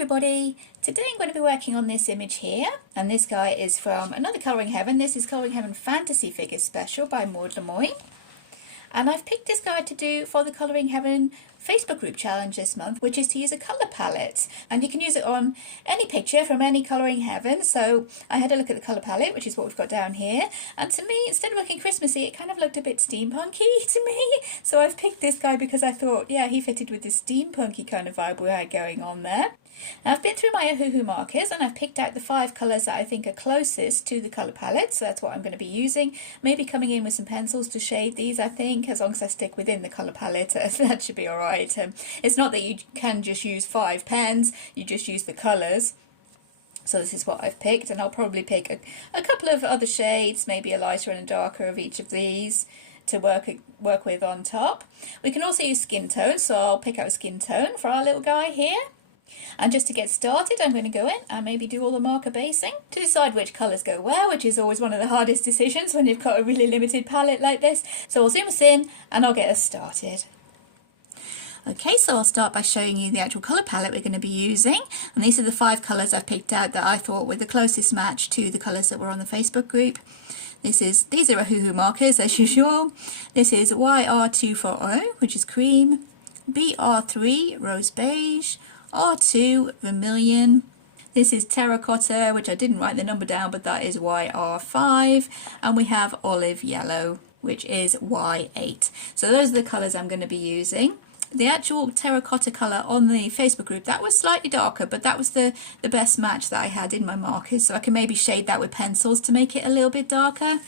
everybody, today I'm going to be working on this image here, and this guy is from another Colouring Heaven. This is Colouring Heaven Fantasy Figures Special by Lamoine, and I've picked this guy to do for the Colouring Heaven Facebook group challenge this month, which is to use a colour palette, and you can use it on any picture from any Colouring Heaven. So I had a look at the colour palette, which is what we've got down here, and to me, instead of looking Christmassy, it kind of looked a bit steampunky to me. So I've picked this guy because I thought, yeah, he fitted with the steampunky kind of vibe we had going on there. Now, I've been through my Ohuhu markers and I've picked out the 5 colours that I think are closest to the colour palette, so that's what I'm going to be using. Maybe coming in with some pencils to shade these, I think, as long as I stick within the colour palette, that should be alright. It's not that you can just use 5 pens, you just use the colours. So this is what I've picked, and I'll probably pick a couple of other shades, maybe a lighter and a darker of each of these to work with on top. We can also use skin tone, so I'll pick out a skin tone for our little guy here. And just to get started, I'm going to go in and maybe do all the marker basing to decide which colours go where, which is always one of the hardest decisions when you've got a really limited palette like this. So I'll zoom us in and I'll get us started. Okay, so I'll start by showing you the actual colour palette we're going to be using, and these are the 5 colours I've picked out that I thought were the closest match to the colours that were on the Facebook group. These are Ohuhu markers as usual. This is YR240, which is cream, BR3 rose beige, R2 Vermillion. This is Terracotta, which I didn't write the number down, but that is YR5, and we have olive yellow, which is Y8. So those are the colours I'm going to be using. The actual terracotta colour on the Facebook group, that was slightly darker, but that was the best match that I had in my markers, so I can maybe shade that with pencils to make it a little bit darker.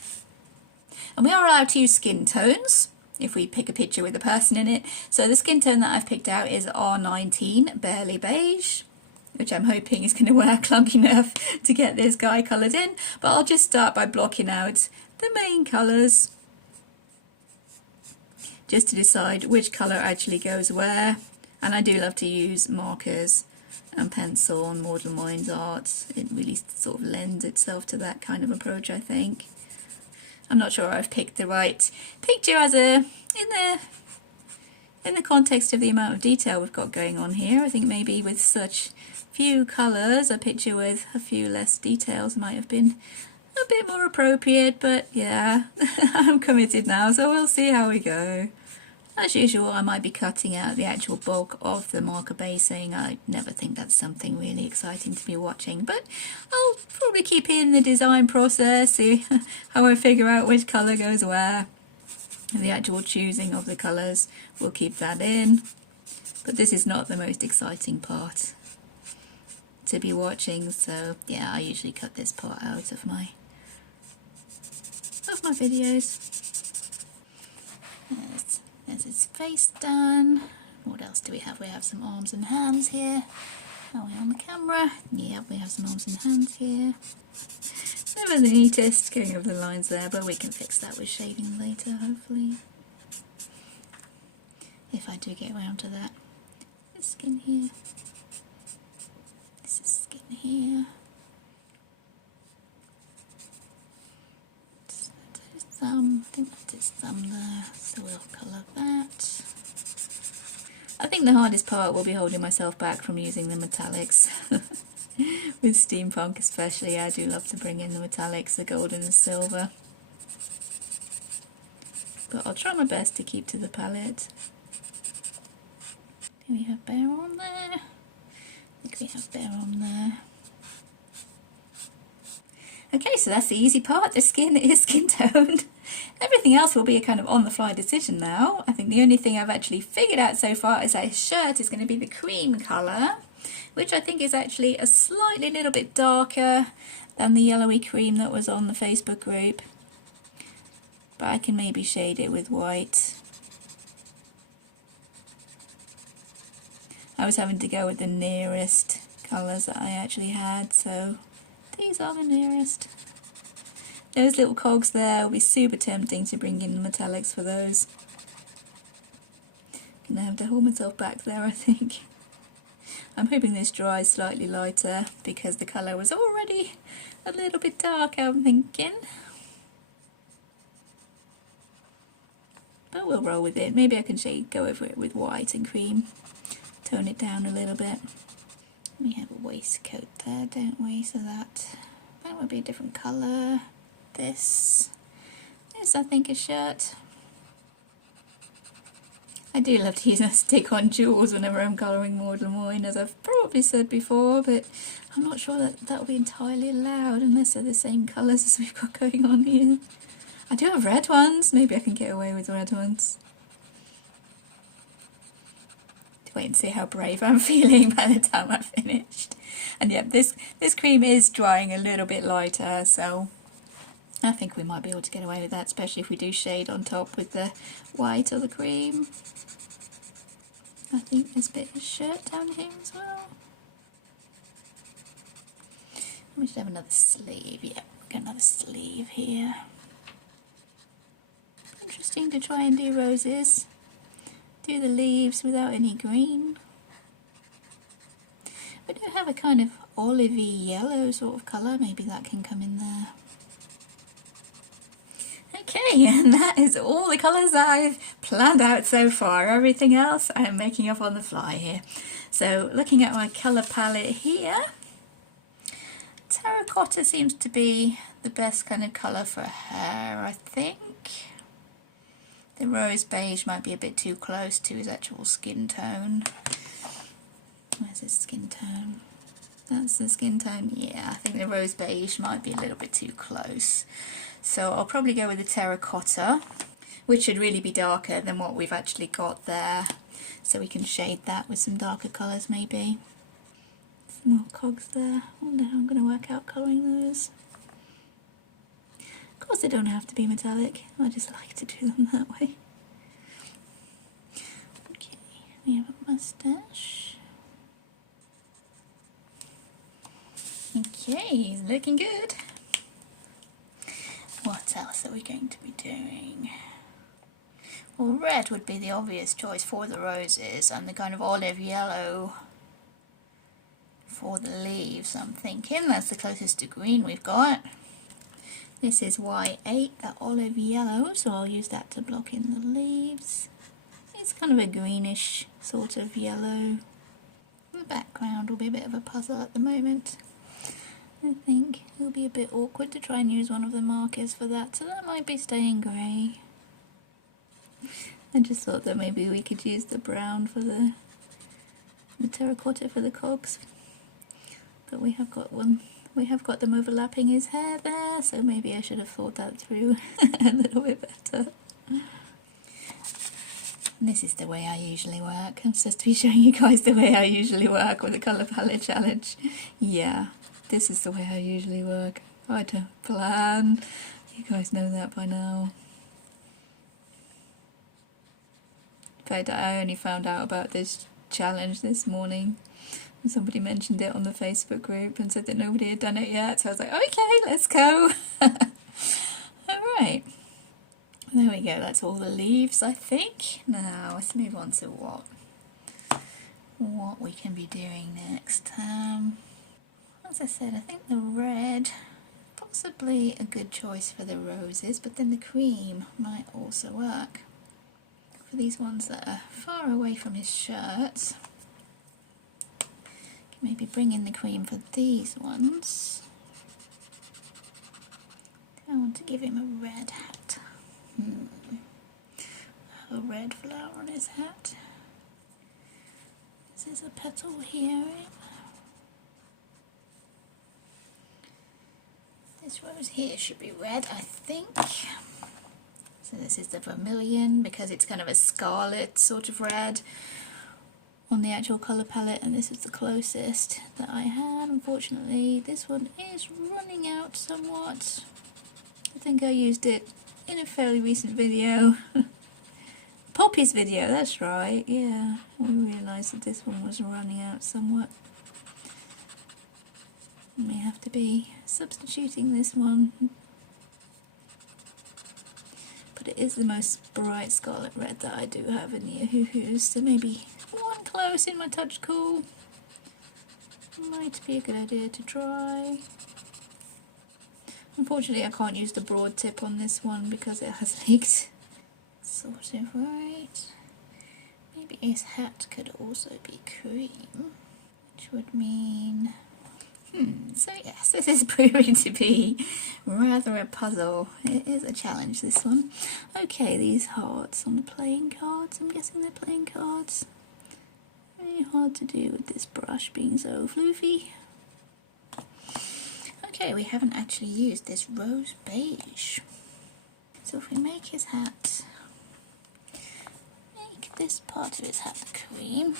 And we are allowed to use skin tones if we pick a picture with a person in it. So the skin tone that I've picked out is R19 Barely Beige, which I'm hoping is going to work long enough to get this guy coloured in, but I'll just start by blocking out the main colours, just to decide which colour actually goes where. And I do love to use markers and pencil on Lamoine's art. It really sort of lends itself to that kind of approach, I think. I'm not sure I've picked the right picture as in the context of the amount of detail we've got going on here. I think maybe with such few colours, a picture with a few less details might have been a bit more appropriate, but yeah, I'm committed now, so we'll see how we go. As usual, I might be cutting out the actual bulk of the marker basing. I never think that's something really exciting to be watching, but I'll probably keep in the design process, see how I figure out which colour goes where. And the actual choosing of the colours, we'll keep that in. But this is not the most exciting part to be watching, so yeah, I usually cut this part out of my videos. There's his face done. What else do we have? We have some arms and hands here. Are we on the camera? Yep, we have some arms and hands here. Never the neatest going over the lines there, but we can fix that with shading later, hopefully. If I do get around to that. This skin here. This is skin here. I think that is thumb there, so we'll colour that. I think the hardest part will be holding myself back from using the metallics. With steampunk especially, I do love to bring in the metallics, the gold and the silver. But I'll try my best to keep to the palette. Do we have bear on there? I think we have bear on there. Okay, so that's the easy part. The skin is skin toned. Everything else will be a kind of on-the-fly decision now. I think the only thing I've actually figured out so far is that his shirt is going to be the cream colour, which I think is actually a slightly little bit darker than the yellowy cream that was on the Facebook group. But I can maybe shade it with white. I was having to go with the nearest colours that I actually had, so these are the nearest. Those little cogs there will be super tempting to bring in the metallics for those. I'm gonna have to hold myself back there, I think. I'm hoping this dries slightly lighter because the colour was already a little bit dark, I'm thinking. But we'll roll with it. Maybe I can go over it with white and cream, tone it down a little bit. We have a waistcoat there, don't we? So that would be a different colour. This is, I think, a shirt. I do love to use my stick-on jewels whenever I'm colouring Maud Lamoine, as I've probably said before, but I'm not sure that will be entirely allowed unless they're the same colours as we've got going on here. I do have red ones, maybe I can get away with red ones. Wait and see how brave I'm feeling by the time I've finished. And yeah, this cream is drying a little bit lighter, so I think we might be able to get away with that, especially if we do shade on top with the white or the cream. I think there's a bit of shirt down here as well. We should have another sleeve. Yeah, got another sleeve here. Interesting to try and do roses. Do the leaves without any green. We do have a kind of olivey yellow sort of colour, maybe that can come in there. Okay, and that is all the colours that I've planned out so far. Everything else I am making up on the fly here. So looking at my colour palette here, Terracotta seems to be the best kind of colour for hair, I think. The rose beige might be a bit too close to his actual skin tone. Where's his skin tone? That's the skin tone. Yeah, I think the rose beige might be a little bit too close. So I'll probably go with the terracotta, which should really be darker than what we've actually got there. So we can shade that with some darker colours maybe. Some more cogs there. I wonder how I'm going to work out colouring those. Of course they don't have to be metallic, I just like to do them that way. Okay, we have a moustache. Okay, he's looking good. What else are we going to be doing? Well, red would be the obvious choice for the roses, and the kind of olive yellow for the leaves, I'm thinking. That's the closest to green we've got. This is Y8, that olive yellow, so I'll use that to block in the leaves. It's kind of a greenish sort of yellow. The background will be a bit of a puzzle at the moment. I think it'll be a bit awkward to try and use one of the markers for that, so that might be staying grey. I just thought that maybe we could use the brown for the terracotta for the cogs. But we have got one. We have got them overlapping his hair there, so maybe I should have thought that through a little bit better. And this is the way I usually work. I'm supposed to be showing you guys the way I usually work with the colour palette challenge. Yeah, this is the way I usually work. I don't plan. You guys know that by now. In fact, I only found out about this challenge this morning. Somebody mentioned it on the Facebook group and said that nobody had done it yet, so I was like, okay, let's go. Alright, there we go, that's all the leaves, I think. Now let's move on to what we can be doing next. As I said, I think the red, possibly a good choice for the roses, but then the cream might also work for these ones that are far away from his shirts. Maybe bring in the cream for these ones. I want to give him a red hat. A red flower on his hat. This is a petal here. This rose here should be red, I think. So this is the Vermillion, because it's kind of a scarlet sort of red on the actual colour palette, and this is the closest that I had. Unfortunately, this one is running out somewhat. I think I used it in a fairly recent video. Poppy's video, that's right, yeah. I realised that this one was running out somewhat. I may have to be substituting this one. But it is the most bright scarlet red that I do have in the Ohuhu, so maybe one close in my touch cool might be a good idea to try. Unfortunately I can't use the broad tip on this one because it has leaked. Sort of right. Maybe his hat could also be cream. which would mean... so yes, this is proving to be rather a puzzle. It is a challenge, this one. Okay, these hearts on the playing cards, I'm guessing they're playing cards. Very hard to do with this brush being so floofy. Okay, we haven't actually used this rose beige. So if we make his hat, make this part of his hat cream.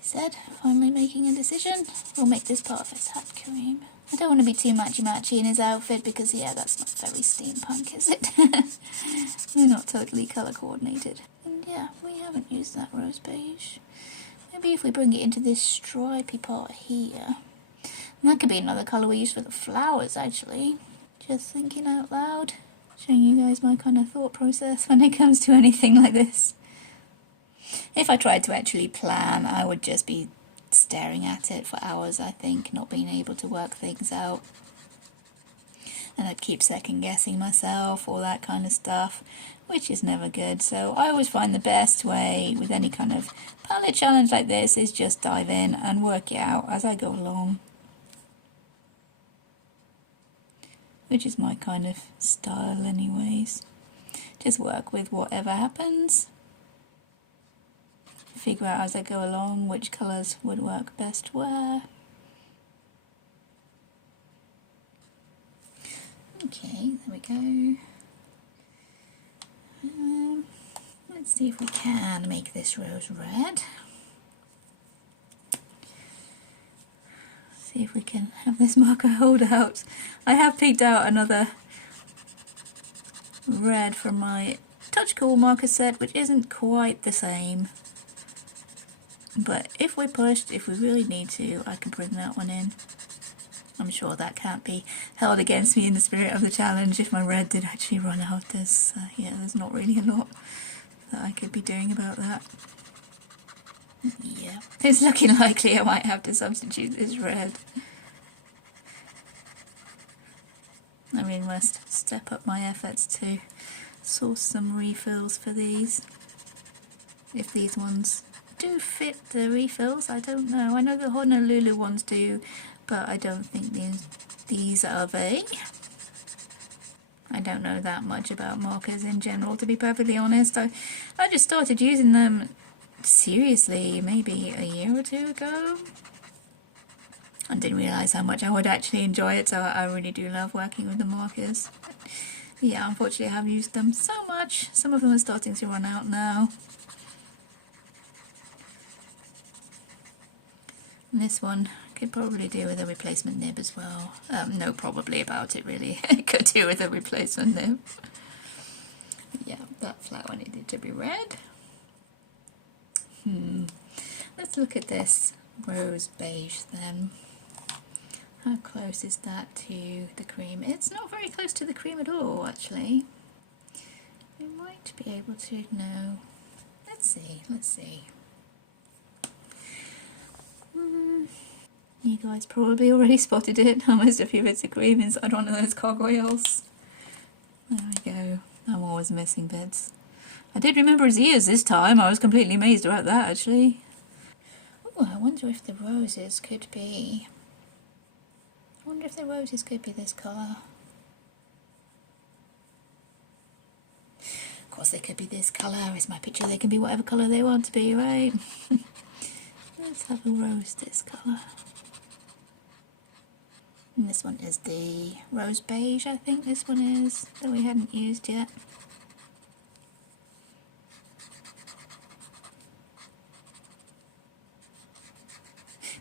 Said, finally making a decision. We'll make this part of his hat cream. I don't want to be too matchy-matchy in his outfit because, yeah, that's not very steampunk, is it? We're not totally colour coordinated. And yeah, we haven't used that rose beige. Maybe if we bring it into this stripy part here. And that could be another colour we use for the flowers, actually. Just thinking out loud. Showing you guys my kind of thought process when it comes to anything like this. If I tried to actually plan, I would just be staring at it for hours, I think, not being able to work things out. And I'd keep second guessing myself, all that kind of stuff, which is never good. So I always find the best way with any kind of palette challenge like this is just dive in and work it out as I go along. Which is my kind of style anyways. Just work with whatever happens. Figure out as I go along which colours would work best where. Okay, there we go. Let's see if we can make this rose red. See if we can have this marker hold out. I have picked out another red from my Touch Cool marker set, which isn't quite the same. But if we're pushed, if we really need to, I can bring that one in. I'm sure that can't be held against me in the spirit of the challenge if my red did actually run out. There's not really a lot that I could be doing about that. Yeah, it's looking likely I might have to substitute this red. I really must step up my efforts to source some refills for these. If these ones do fit the refills, I don't know. I know the Honolulu ones do, but I don't think these are they. I don't know that much about markers in general, to be perfectly honest. I just started using them seriously maybe a year or two ago. I didn't realise how much I would actually enjoy it, so I really do love working with the markers. Yeah, unfortunately I have used them so much. Some of them are starting to run out now. And this one could probably do with a replacement nib as well. No probably about it really. It could do with a replacement nib. Yeah, that flower needed to be red. Let's look at this rose beige then. How close is that to the cream? It's not very close to the cream at all, actually. We might be able to know. Let's see. You guys probably already spotted it. Almost a few bits of cream inside one of those cogwheels. There we go. I'm always missing bits. I did remember his ears this time. I was completely amazed about that, actually. Oh, I wonder if the roses could be... this colour. Of course they could be this colour. It's my picture. They can be whatever colour they want to be, right? Let's have a rose this colour. And this one is the rose beige, I think this one is, that we hadn't used yet.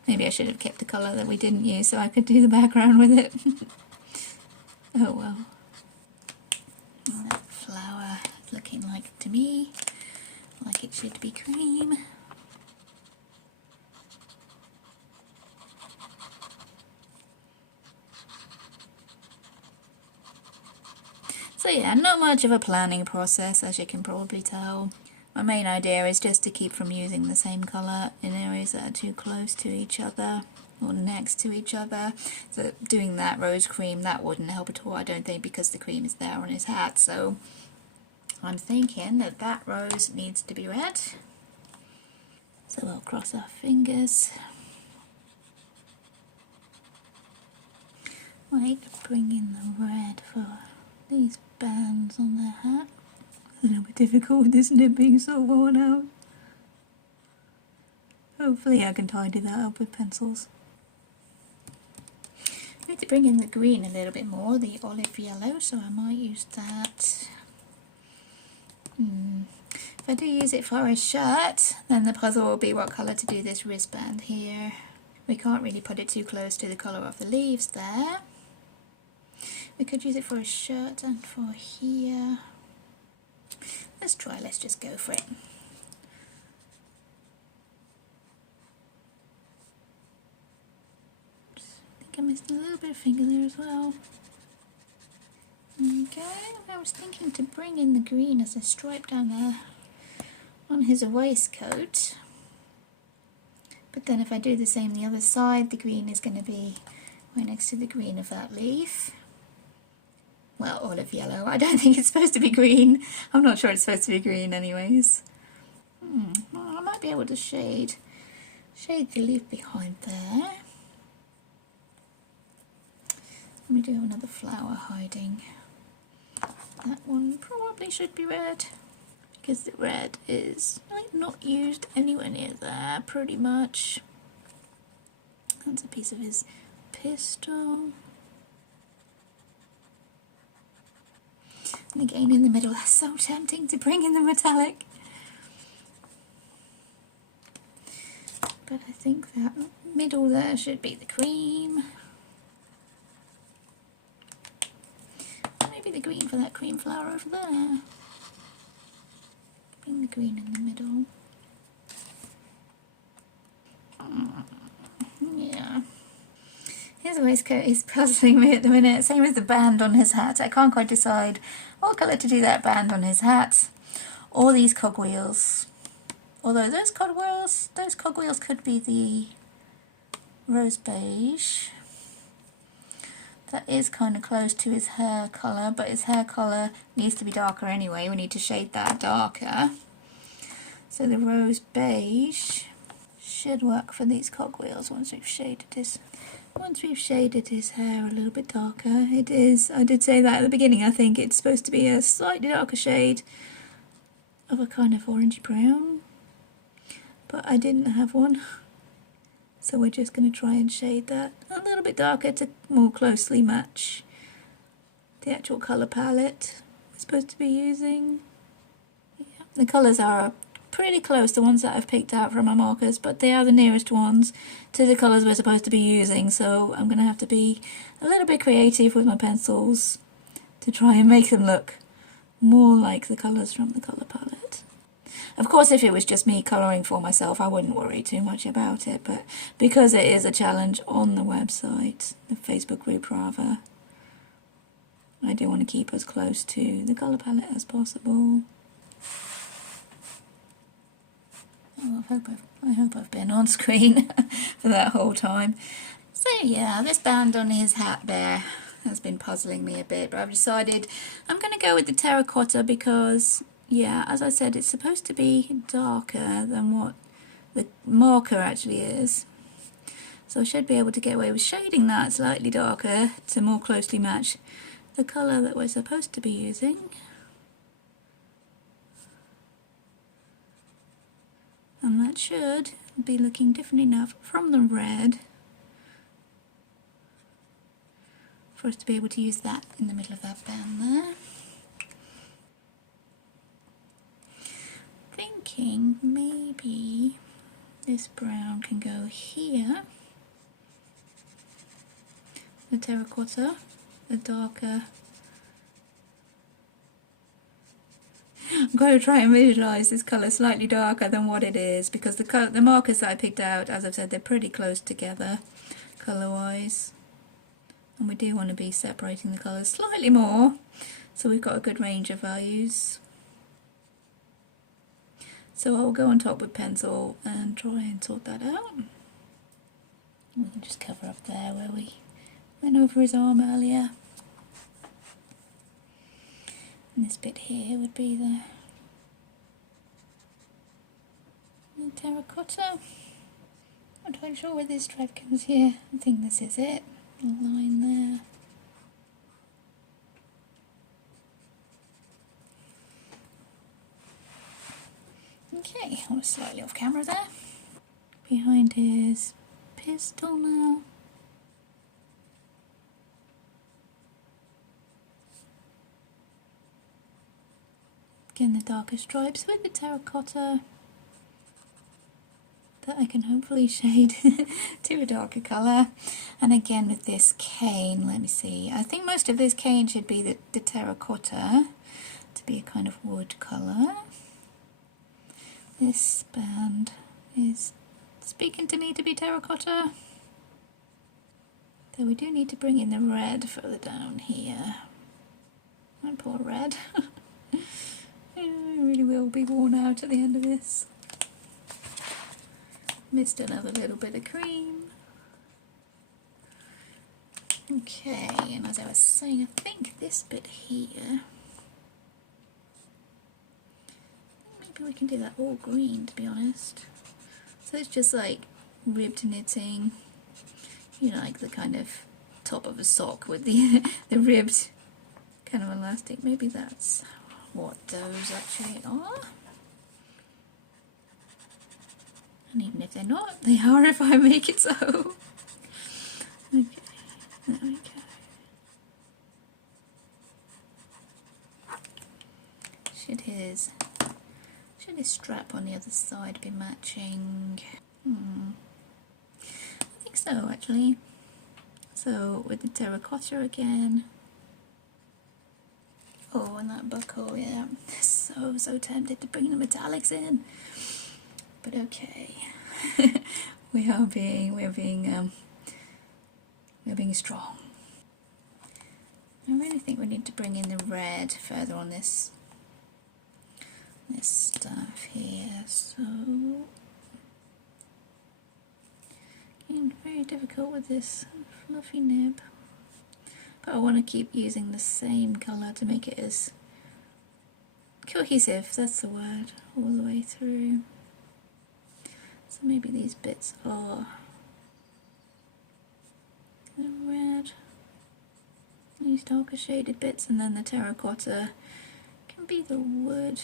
Maybe I should have kept the colour that we didn't use so I could do the background with it. Oh well. Oh, that flower is looking like, to me, like it should be cream. So yeah, not much of a planning process, as you can probably tell. My main idea is just to keep from using the same colour in areas that are too close to each other or next to each other. So doing that rose cream, that wouldn't help at all, I don't think, because the cream is there on his hat. So I'm thinking that that rose needs to be red. So we'll cross our fingers. Wait, bring in the red for these bands on the hat. A little bit difficult with this nib being so worn out. Hopefully I can tidy that up with pencils. I need to bring in the green a little bit more, the olive yellow, so I might use that. If I do use it for a shirt, then the puzzle will be what colour to do this wristband here. We can't really put it too close to the colour of the leaves there. We could use it for a shirt and for here. Let's try, let's just go for it. I think I missed a little bit of finger there as well. Okay, I was thinking to bring in the green as a stripe down there on his waistcoat. But then if I do the same the other side, the green is going to be right next to the green of that leaf. Well, olive yellow. I don't think it's supposed to be green. I'm not sure it's supposed to be green anyways. Well, I might be able to shade the leaf behind there. Let me do another flower hiding. That one probably should be red, because the red is not used anywhere near there, pretty much. That's a piece of his pistol. And again in the middle, that's so tempting to bring in the metallic. But I think that middle there should be the cream. Maybe the green for that cream flower over there. Bring the green in the middle. Yeah. His waistcoat is puzzling me at the minute, same as the band on his hat. I can't quite decide what colour to do that band on his hat, or these cogwheels. Although those cogwheels could be the rose beige. That is kind of close to his hair colour, but his hair colour needs to be darker anyway. We need to shade that darker. So the rose beige should work for these cogwheels once we've shaded his hair a little bit darker. It is, I did say that at the beginning, I think it's supposed to be a slightly darker shade of a kind of orangey brown, but I didn't have one. So we're just going to try and shade that a little bit darker to more closely match the actual colour palette we're supposed to be using. Yeah. The colours are pretty close, the ones that I've picked out from my markers, but they are the nearest ones to the colours we're supposed to be using, so I'm going to have to be a little bit creative with my pencils to try and make them look more like the colours from the colour palette. Of course, if it was just me colouring for myself, I wouldn't worry too much about it, but because it is a challenge on the website, the Facebook group rather, I do want to keep as close to the colour palette as possible. Oh, I hope I've been on screen for that whole time. So yeah, this band on his hat there has been puzzling me a bit, but I've decided I'm going to go with the terracotta because, yeah, as I said, it's supposed to be darker than what the marker actually is. So I should be able to get away with shading that slightly darker to more closely match the colour that we're supposed to be using. And that should be looking different enough from the red for us to be able to use that in the middle of that band there. Thinking maybe this brown can go here. The terracotta, the darker. I'm going to try and visualise this colour slightly darker than what it is, because the markers that I picked out, as I've said, they're pretty close together colour-wise. And we do want to be separating the colours slightly more, so we've got a good range of values. So I'll go on top with pencil and try and sort that out. We can just cover up there where we went over his arm earlier. And this bit here would be the terracotta. Not quite sure where this stripe comes here. I think this is it. A line there. Okay, I was slightly off camera there. Behind his pistol now. Again, the darker stripes with the terracotta that I can hopefully shade to a darker colour. And again with this cane, let me see, I think most of this cane should be the terracotta to be a kind of wood colour. This band is speaking to me to be terracotta, though we do need to bring in the red further down here. My poor red. It really will be worn out at the end of this. Missed another little bit of cream. Okay, and as I was saying, I think this bit here, maybe we can do that all green, to be honest. So it's just like ribbed knitting, you know, like the kind of top of a sock with the ribbed kind of elastic. Maybe that's what those actually are. And even if they're not, they are if I make it so. Okay, there we go. Should his strap on the other side be matching? I think so, actually. So with the terracotta again. Oh, and that buckle, yeah. So tempted to bring the metallics in. But okay, we're being strong. I really think we need to bring in the red further on this stuff here. So again, very difficult with this fluffy nib, but I want to keep using the same colour to make it as cohesive. That's the word, all the way through. So maybe these bits are the red, these darker shaded bits, and then the terracotta can be the wood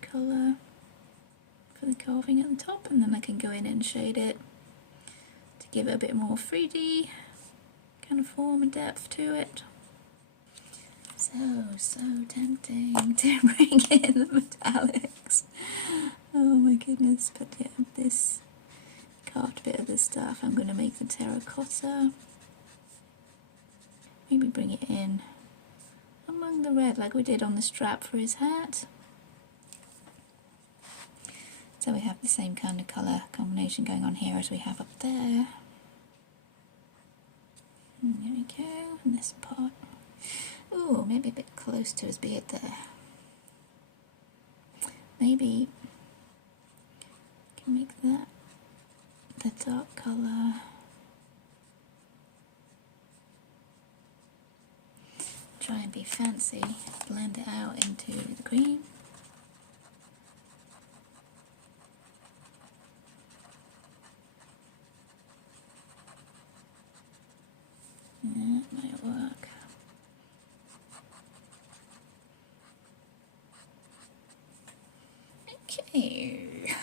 colour for the carving at the top, and then I can go in and shade it to give it a bit more 3D kind of form and depth to it. So tempting to bring in the metallics. Oh my goodness, but yeah, this carved bit of the stuff, I'm going to make the terracotta. Maybe bring it in among the red like we did on the strap for his hat. So we have the same kind of colour combination going on here as we have up there. And there we go, and this part. Ooh, maybe a bit close to his beard there. Maybe I can make that the dark colour. Try and be fancy, blend it out into the green. That might work. Okay,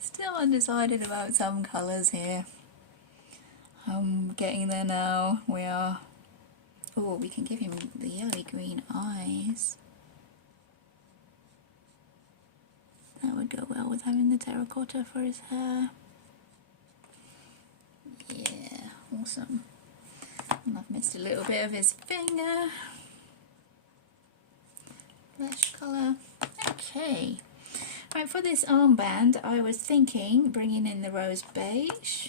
still undecided about some colours here. I'm getting there now. We are. Oh, we can give him the yellowy green eyes. That would go well with having the terracotta for his hair. Yeah, awesome. And I've missed a little bit of his finger. Flesh colour. Okay. Right, for this armband I was thinking bringing in the rose beige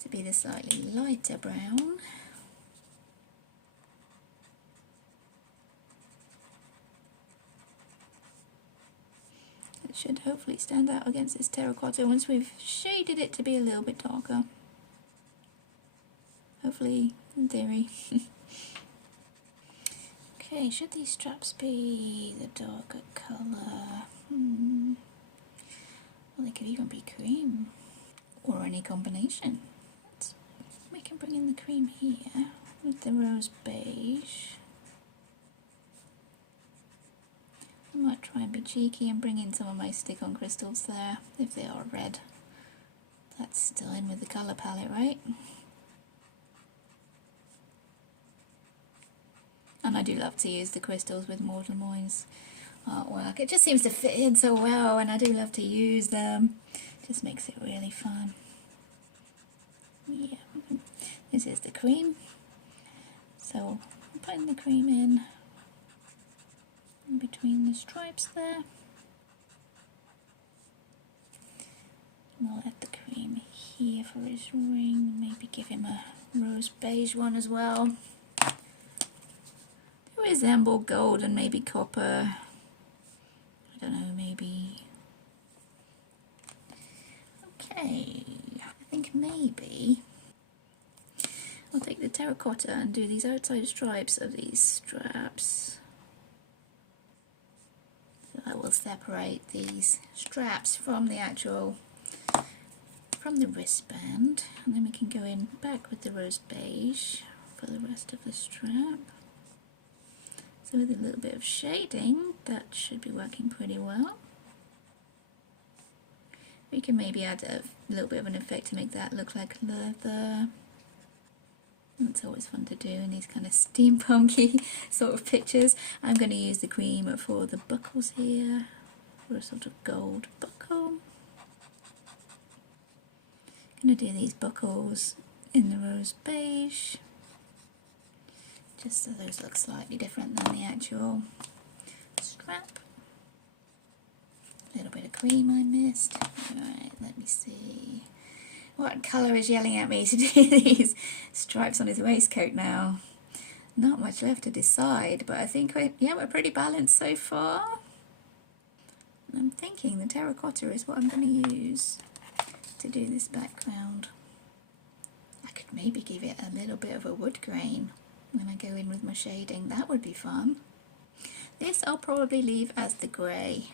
to be the slightly lighter brown. It should hopefully stand out against this terracotta once we've shaded it to be a little bit darker. Hopefully, in theory. Okay, should these straps be the darker colour? Well, they could even be cream, or any combination. We can bring in the cream here with the rose beige. I might try and be cheeky and bring in some of my stick-on crystals there, if they are red. That's still in with the colour palette, right? And I do love to use the crystals with Maud Lamoine's artwork. It just seems to fit in so well, and I do love to use them. Just makes it really fun. Yeah, this is the cream. So I'm putting the cream in between the stripes there. And I'll add the cream here for his ring. Maybe give him a rose beige one as well. They resemble gold and maybe copper. I don't know, maybe. Okay, I think maybe I'll take the terracotta and do these outside stripes of these straps. So that will separate these straps from the actual, from the wristband, and then we can go in back with the rose beige for the rest of the strap. So with a little bit of shading, that should be working pretty well. We can maybe add a little bit of an effect to make that look like leather. That's always fun to do in these kind of steampunky sort of pictures. I'm going to use the cream for the buckles here, for a sort of gold buckle. I'm going to do these buckles in the rose beige, just so those look slightly different than the actual strap. A little bit of cream I missed. Alright, let me see. What colour is yelling at me to do these stripes on his waistcoat now? Not much left to decide, but I think we're pretty balanced so far. I'm thinking the terracotta is what I'm going to use to do this background. I could maybe give it a little bit of a wood grain when I go in with my shading. That would be fun. This I'll probably leave as the grey.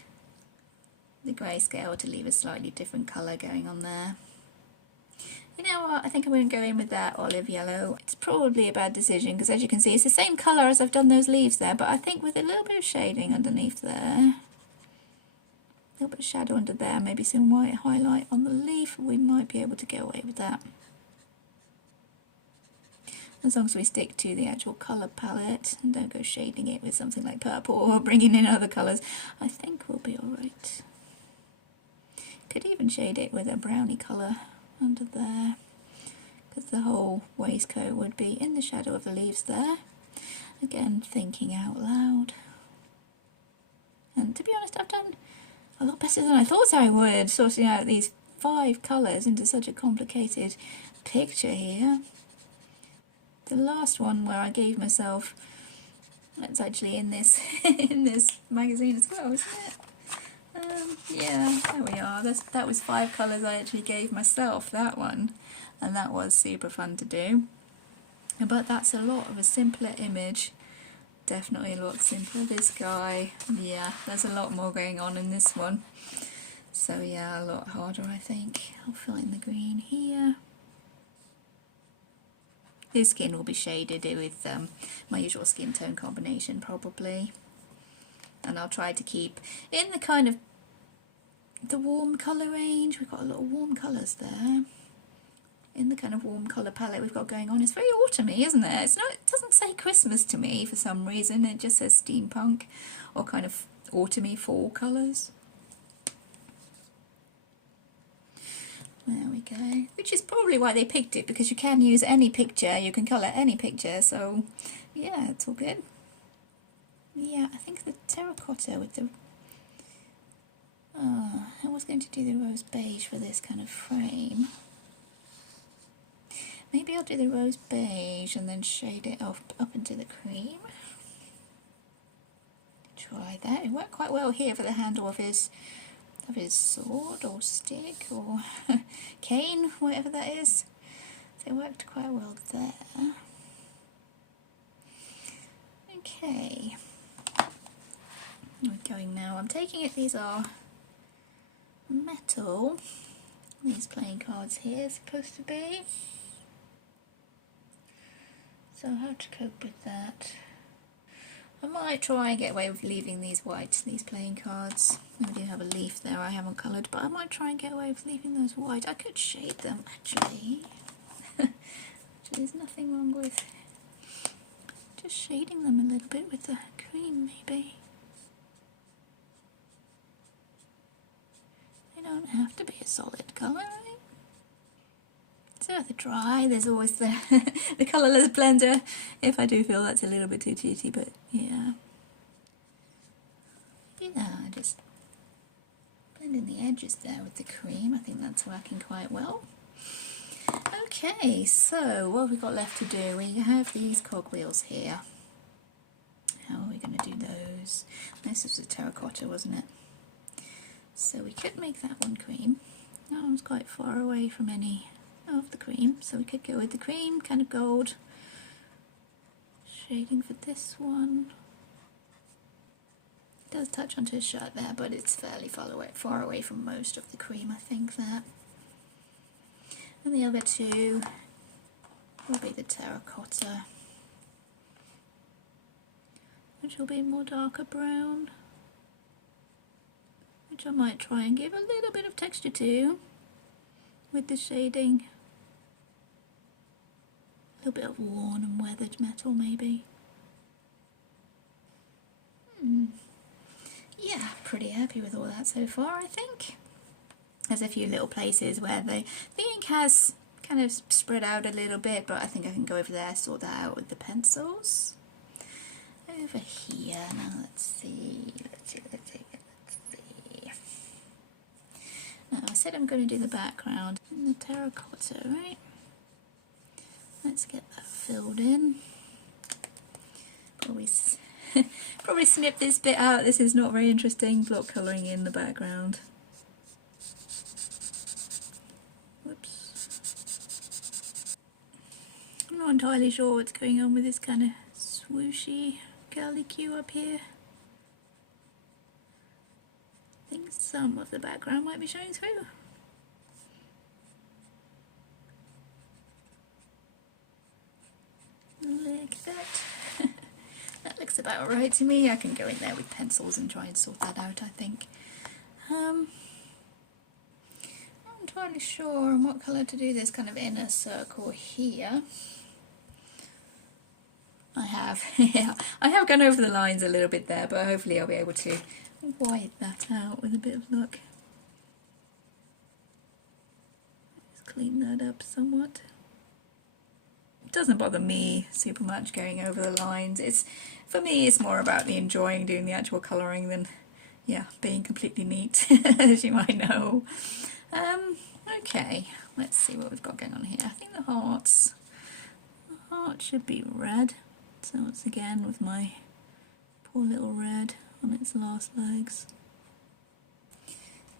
The grayscale to leave a slightly different colour going on there. You know what, I think I'm going to go in with that olive yellow. It's probably a bad decision because, as you can see, it's the same colour as I've done those leaves there, but I think with a little bit of shading underneath there, a little bit of shadow under there, maybe some white highlight on the leaf, we might be able to get away with that. As long as we stick to the actual colour palette and don't go shading it with something like purple or bringing in other colours, I think we'll be alright. Could even shade it with a brownie colour under there, because the whole waistcoat would be in the shadow of the leaves there. Again, thinking out loud. And to be honest, I've done a lot better than I thought I would, sorting out these 5 colours into such a complicated picture here. The last one where I gave myself, that's actually in this in this magazine as well, isn't it? Yeah, there we are. That was 5 colours I actually gave myself, that one, and that was super fun to do. But that's a lot of a simpler image. Definitely a lot simpler. This guy, yeah, there's a lot more going on in this one. So yeah, a lot harder, I think. I'll fill in the green here. His skin will be shaded with my usual skin tone combination, probably. And I'll try to keep in the kind of the warm colour range. We've got a lot of warm colours there. In the kind of warm colour palette we've got going on. It's very autumny, isn't it? It doesn't say Christmas to me for some reason. It just says steampunk or kind of autumny fall colours. There we go. Which is probably why they picked it, because you can use any picture, you can colour any picture, so yeah, it's all good. Yeah, I think the terracotta with the... I was going to do the rose beige for this kind of frame. Maybe I'll do the rose beige and then shade it off up into the cream. Try that. It worked quite well here for the handle of his sword or stick or cane, whatever that is. So it worked quite well there. Okay, we're going now. I'm taking it, these are metal, these playing cards here are supposed to be. So how to cope with that? I might try and get away with leaving these white, these playing cards. We do have a leaf there I haven't coloured, but I might try and get away with leaving those white. I could shade them actually. There's nothing wrong with just shading them a little bit with the cream maybe. They don't have to be a solid colour, right? So with the dry, there's always the, the colourless blender if I do feel that's a little bit too cheaty, but yeah. Just blending the edges there with the cream. I think that's working quite well. Okay, so what have we got left to do? We have these cogwheels here. How are we going to do those? This was a terracotta, wasn't it? So we could make that one cream. That one's quite far away from any of the cream, so we could go with the cream, kind of gold shading for this one. It does touch onto his shirt there, but it's fairly far away from most of the cream, I think, that. And the other two will be the terracotta, which will be more darker brown, which I might try and give a little bit of texture to with the shading. A little bit of worn and weathered metal maybe. Yeah, pretty happy with all that so far, I think. There's a few little places where the ink has kind of spread out a little bit, but I think I can go over there, sort that out with the pencils. Over here, now let's see. Now I said I'm going to do the background in the terracotta, right? Let's get that filled in. Probably snip this bit out. This is not very interesting. Block colouring in the background. Whoops. I'm not entirely sure what's going on with this kind of swooshy curlicue up here. I think some of the background might be showing through. Like that. That looks about right to me. I can go in there with pencils and try and sort that out, I think. I'm not entirely sure on what colour to do this kind of inner circle here. I have, yeah, I have gone over the lines a little bit there, but hopefully I'll be able to white that out with a bit of luck. Just clean that up somewhat. It doesn't bother me super much going over the lines. For me, it's more about the enjoying doing the actual colouring than, yeah, being completely neat, as you might know. Okay, let's see what we've got going on here. I think the heart should be red. So it's again with my poor little red on its last legs.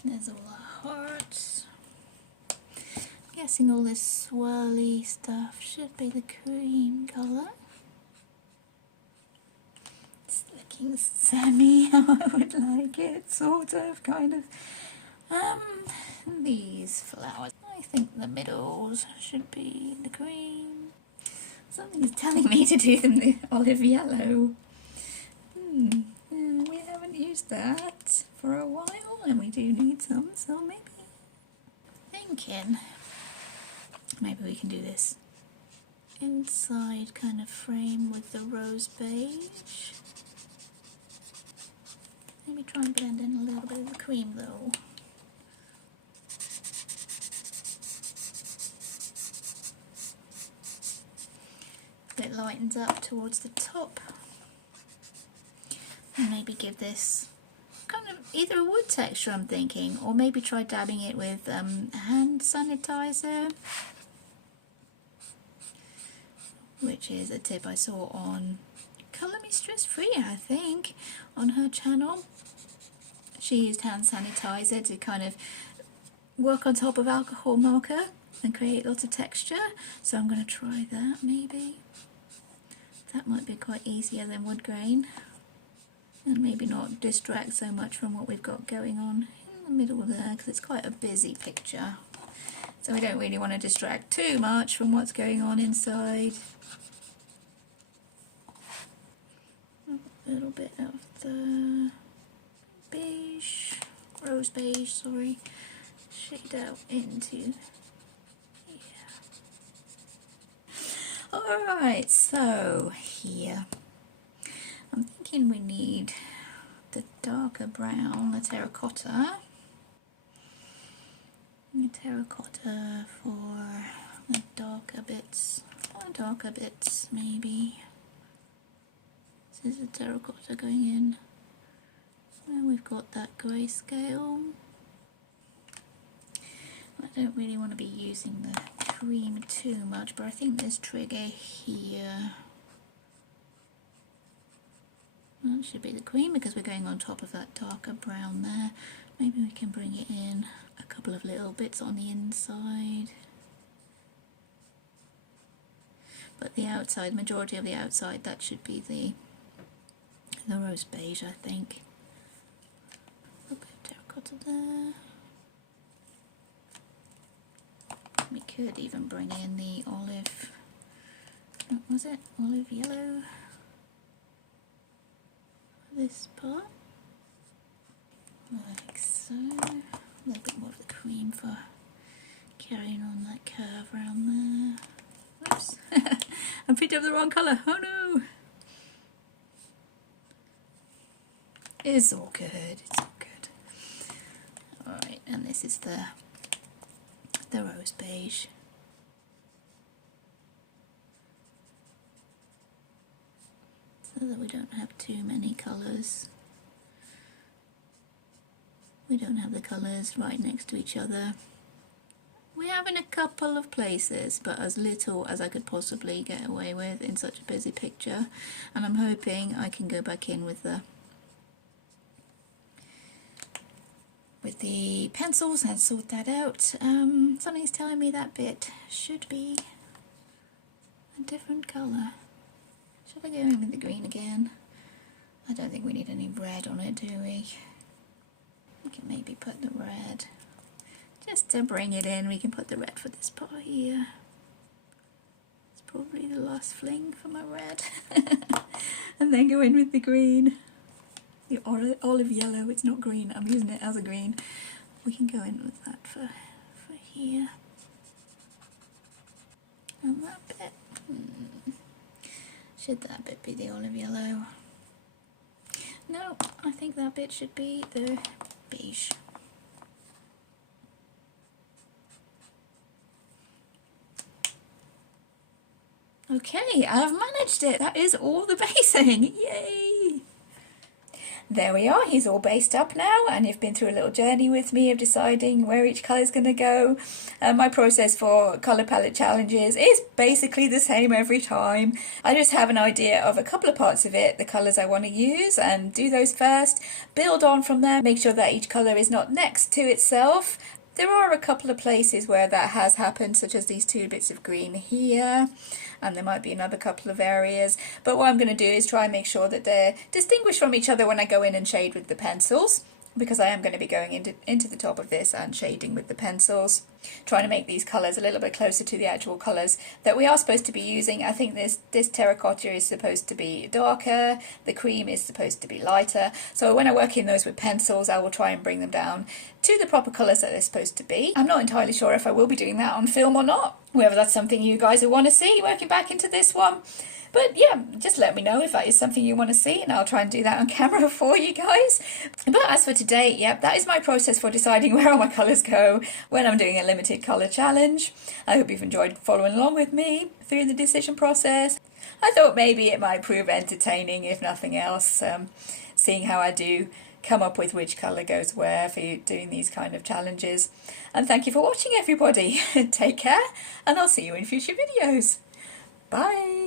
There's all the hearts. I'm guessing all this swirly stuff should be the cream colour. It's looking semi how I would like it, sort of, kind of. These flowers, I think the middles should be the cream. Something is telling me to do them the olive yellow. We haven't used that for a while, and we do need some, so maybe we can do this inside kind of frame with the rose beige. Maybe try and blend in a little bit of the cream though. It lightens up towards the top, and maybe give this kind of either a wood texture, I'm thinking, or maybe try dabbing it with hand sanitizer, which is a tip I saw on Colour Me Stress Free, I think, on her channel. She used hand sanitizer to kind of work on top of alcohol marker and create lots of texture, so I'm going to try that maybe. That might be quite easier than wood grain, and maybe not distract so much from what we've got going on in the middle there, because it's quite a busy picture. So we don't really want to distract too much from what's going on inside. A little bit of the beige, rose beige, sorry, shade out into here. Alright, so here, I'm thinking we need the darker brown, the terracotta. Terracotta for the darker bits, maybe. This is the terracotta going in. And we've got that grayscale. I don't really want to be using the cream too much, but I think this trigger here, that should be the cream because we're going on top of that darker brown there. Maybe we can bring it in a couple of little bits on the inside. But the outside, majority of the outside, that should be the rose beige, I think. A bit of terracotta there. We could even bring in the olive, what was it? Olive yellow. This part. Like so. A little bit more of the cream for carrying on that curve around there. Oops. I picked up the wrong colour. Oh no! It's all good. It's all good. Alright, and this is the rose beige. So that we don't have too many colours. We don't have the colours right next to each other. We have in a couple of places, but as little as I could possibly get away with in such a busy picture. And I'm hoping I can go back in with the pencils and sort that out. Something's telling me that bit should be a different colour. Should I go in with the green again? I don't think we need any red on it, do we? We can maybe put the red, just to bring it in. We can put the red for this part here. It's probably the last fling for my red. And then go in with the green. The olive yellow, it's not green, I'm using it as a green. We can go in with that for here. And that bit, should that bit be the olive yellow? No, I think that bit should be the beige. Okay, I've managed it. That is all the basing. Yay! There we are, he's all based up now, and you've been through a little journey with me of deciding where each colour is going to go. My process for colour palette challenges is basically the same every time. I just have an idea of a couple of parts of it, the colours I want to use, and do those first, build on from there, make sure that each colour is not next to itself. There are a couple of places where that has happened, such as these two bits of green here, and there might be another couple of areas, but what I'm going to do is try and make sure that they're distinguished from each other when I go in and shade with the pencils, because I am going to be going into the top of this and shading with the pencils, trying to make these colours a little bit closer to the actual colours that we are supposed to be using. I think this terracotta is supposed to be darker, the cream is supposed to be lighter, so when I work in those with pencils I will try and bring them down to the proper colours that they're supposed to be. I'm not entirely sure if I will be doing that on film or not, whether that's something you guys will want to see working back into this one. But yeah, just let me know if that is something you want to see, and I'll try and do that on camera for you guys. But as for today, yep, that is my process for deciding where all my colours go when I'm doing a limited colour challenge. I hope you've enjoyed following along with me through the decision process. I thought maybe it might prove entertaining, if nothing else, seeing how I do come up with which colour goes where for you doing these kind of challenges. And thank you for watching, everybody. Take care, and I'll see you in future videos. Bye!